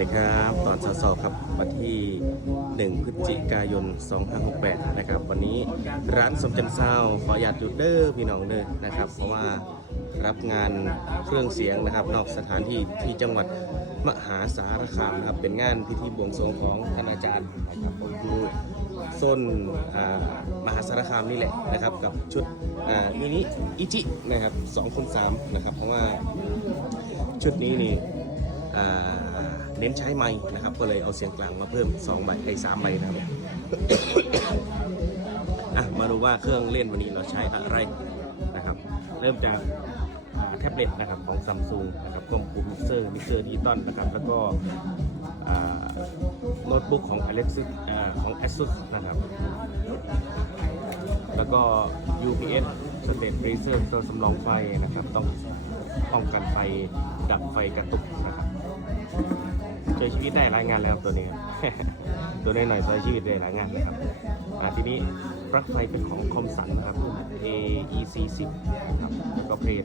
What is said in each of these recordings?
ดีครับตอนสอบครับวันที่ 1 พฤศจิกายน 2568 นะครับ วันนี้ร้านสมจันทร์ซาขอหยาดหยุดเด้อพี่น้องเด้อนะครับ เพราะว่ารับงานเครื่องเสียงนะครับ นอกสถานที่ที่จังหวัดมหาสารคามนะครับ เป็นงานพิธีบวงสรวงของท่านอาจารย์นะครับผมดูโซนมหาสารคามนี่แหละนะครับ กับชุดอ่ามินิอิจินะครับ2คูณ3นะครับ เพราะว่าชุดนี้นี่อ่า เน้นใช้ไม้นะครับ ก็เลยเอาเสียงกลางมาเพิ่ม2ใบให้3ใบนะครับอะมาดูว่าเครื่องเล่นวันนี้เราใช้อะไรนะครับ เริ่มจากแท็บเล็ตนะครับของซัมซุงนะครับควบคุมมิกเซอร์มิกเซอร์ดิจิตอลนะครับ แล้วก็โน้ตบุ๊กของ Alexis อของ ASUS นะครับ แล้วก็ UPS สเตตเรเซอร์ตัวสำรองไฟนะครับ ต้องป้องกันไฟดับไฟกระตุกนะครับ ช่วยชีวิตได้หลายงานแล้วตัวนี้ตัวน้อยๆช่วยชีวิตได้หลายงานนะครับทีนี้ปลั๊กไฟเป็นของคอมสันนะครับ AEC 10นะครับแล้วก็เพลท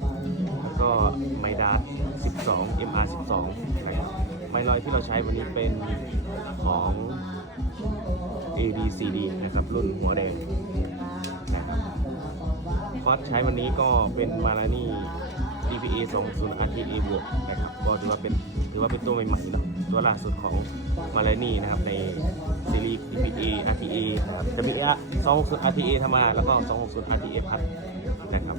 แล้วก็ไมดัส12 MR 12นะครับไมลอยที่เราใช้วันนี้เป็นของ ABCD นะครับรุ่นหัวแดงนะครับคอร์สใช้วันนี้ก็เป็นมาลานี่ DPA 20 RTA บวกนะครับก็ถือว่าเป็นถือว่าเป็นตัวใหม่ๆเนาะตัวล่าสุดของมาลานี่นะครับในซีรีส์ DPA RTA นะครับจะมี260 RTA ธรรมดาแล้วก็ 260 RTA พัดนะครับ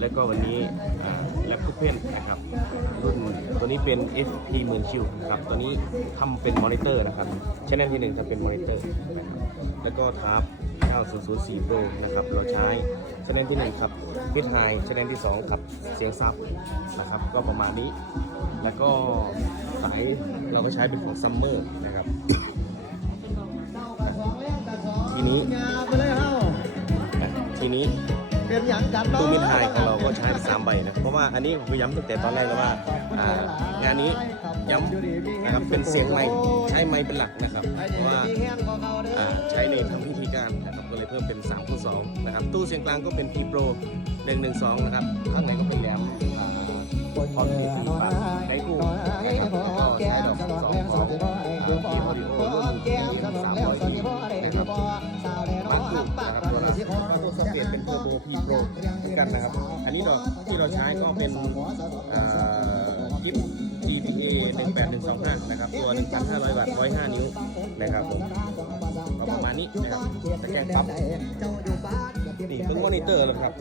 แล้วก็วันนี้แล็ปคูเพนนะครับรุ่นตัวนี้เป็น FP หมื่นชิวนะครับตัวนี้ทำเป็นมอนิเตอร์นะครับชแนลที่หนึ่งทำเป็นมอนิเตอร์นะครับแล้วก็ทาร์ป 9004 Pro นะครับ เราใช้ชแนลที่หนึ่งครับพิทไฮชแนลที่สองครับเสียงซับนะครับ ก็ประมาณนี้ แล้วก็สายเราก็ใช้เป็นของซัมเมอร์นะครับ ทีนี้ทีนี้เป็นอย่างกันตู้มิดไฮของเราก็ใช้สามใบนะ เพราะว่าอันนี้ผมย้ำตั้งแต่ตอนแรกแล้วว่างานนี้ย้ำนะครับเป็นเสียงไม้ใช้ไม้เป็นหลักนะครับเพราะว่าใช้ในทำพิ การนะครับก็เลยเพิ่มเป็น3คูณ2นะครับตู้เสียงกลางก็เป็น P Pro 112 นะครับข้างในก็เป็นแรมอ่าพร้อมที่สี่ปากได้คู่นะครับแล้วก็ใช้ดอกสองของทีมอดิโอรุ่นที่สามร้อยนะครับมาคู่นะครับตัวละแล้วก็เปลี่ยนเป็นเทอร์โบ P Pro เหมือนกันนะครับ อันนี้เราที่เราใช้ก็เป็นอ่ากิฟ GPA 18125 นะครับ ตัว 1,500 บาท 105 นิ้ว นะครับผม ก็ประมาณนี้นะครับตะแกรงปั๊บนี่เพิ่งมอนิเตอร์แล้วครับ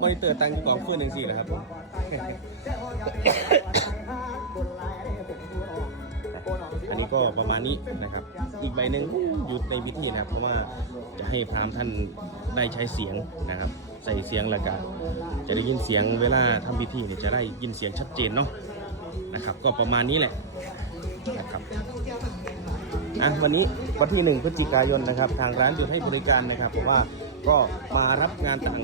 มอนิเตอร์ตั้งอยู่กองฟืนหนึ่งสี่แล้วครับอันนี้ก็ประมาณนี้นะครับ อีกใบหนึ่งอยู่ในพิธีนะครับ เพราะว่าจะให้พราหมณ์ท่านได้ใช้เสียงนะครับ ใส่เสียงแล้วก็จะได้ยินเสียงเวลาทำพิธีเนี่ยจะได้ยินเสียงชัดเจนเนาะนะครับ ก็ประมาณนี้แหละนะครับ อะวันนี้วันที่หนึ่งพฤศจิกายนนะครับ ทางร้านหยุดให้บริการนะครับเพราะว่าก็มารับงานต่าง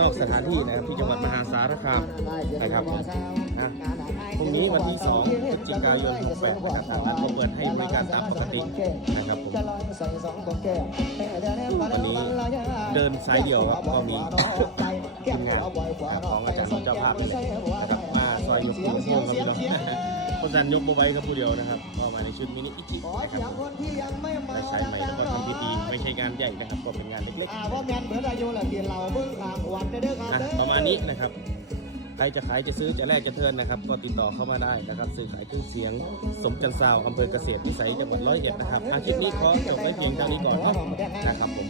นอกสถานที่นะครับที่จังหวัดมหาสารคามนะครับผมนะพรุ่งนี้วันที่ 2 พฤศจิกายน68นะครับทางร้านก็เปิดให้บริการตามปกตินะครับผมวันนี้เดินสายเดียวครับก็มีทีมงานของอาจารย์เจ้าภาพนี่แหละนะครับมาซอยยกตัวโค้งครับพี่น้อง เพราะฉะนั้นยกโบไว้ครับผู้เดียวนะครับก็มาในชุดมินิอิจินะครับแต่ใช้ใหม่แล้วก็ทำพิธีไม่ใช่งานใหญ่นะครับก็เป็นงานเล็กว่าแมนเบิร์ดอายุละเกียนเราเบิ่งทางวันเด้อคๆรับนะประมาณนี้นะครับใครจะขายจะซื้อจะแลกจะเทิร์นนะครับ ก็ติดต่อเข้ามาได้นะครับ ซื้อขายเครื่องเสียง สมจันทร์ซาวอำเภอเกษตรวิสัยจังหวัดร้อยเอ็ดนะครับอาชีพนี้ขอจบไว้เพียงเท่านี้ก่อนเนาะนะครับผม